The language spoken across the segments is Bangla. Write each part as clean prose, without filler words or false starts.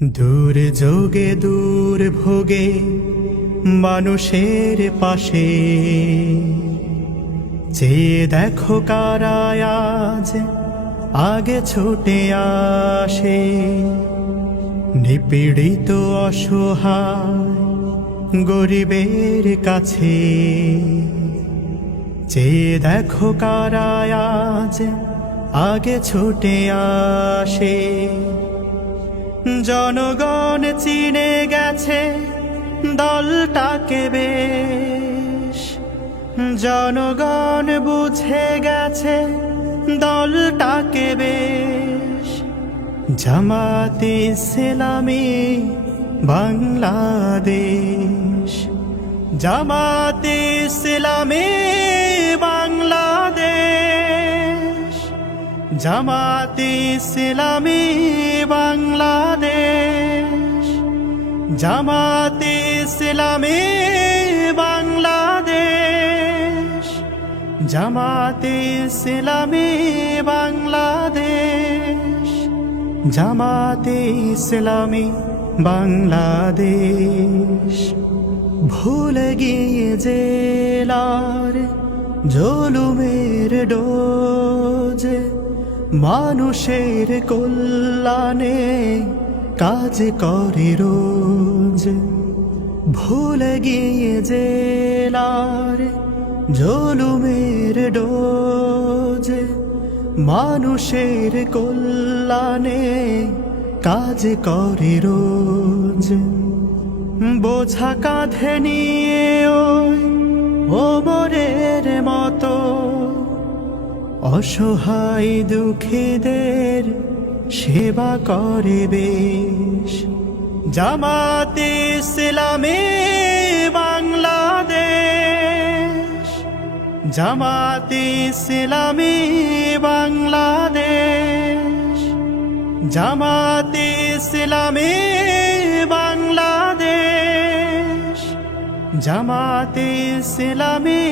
দূর যোগে দূর ভোগে মানুষের পাশে চেয়ে দেখো কারা আজ আগে ছুটে আসে। নিপীড়িত অসহায় গরিবের কাছে চেয়ে দেখো কারা আজ আগে ছুটে আসে। জনগণ চিনে গেছে দলটাকে বেশ, জনগণ বুঝে গেছে দলটাকে বেশ। জামাতে ইসলামী বাংলাদেশ, জামাতে ইসলামী বাংলাদেশ, জামাতে ইসলামী বাংলাদেশ, জামাতে ইসলামী বাংলাদেশ, জামাতে ইসলামী বাংলাদেশ, জামাতে ইসলামী বাংলাদেশ। ভুলে গিয়ে জেলার জুলুমের ডোজ, মানুষের কল্যাণে কাজ করে রোজ। ভুলে গিয়ে জেলার জুলুমের ডোজ, মানুষের কল্যাণে কাজ করে রোজ। বোঝা কাঁধে নিয়ে ওই ওমরের মতো অসহায় দুঃখীদের সেবা করে বেশ। জামাতে ইসলামী বাংলাদেশ, জামাতে ইসলামী বাংলাদেশ, জামাতে ইসলামী বাংলাদেশ, জামাতে ইসলামী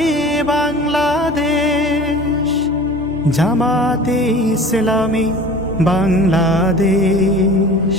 বাংলাদেশ, জামাতে ইসলামী বাংলাদেশ।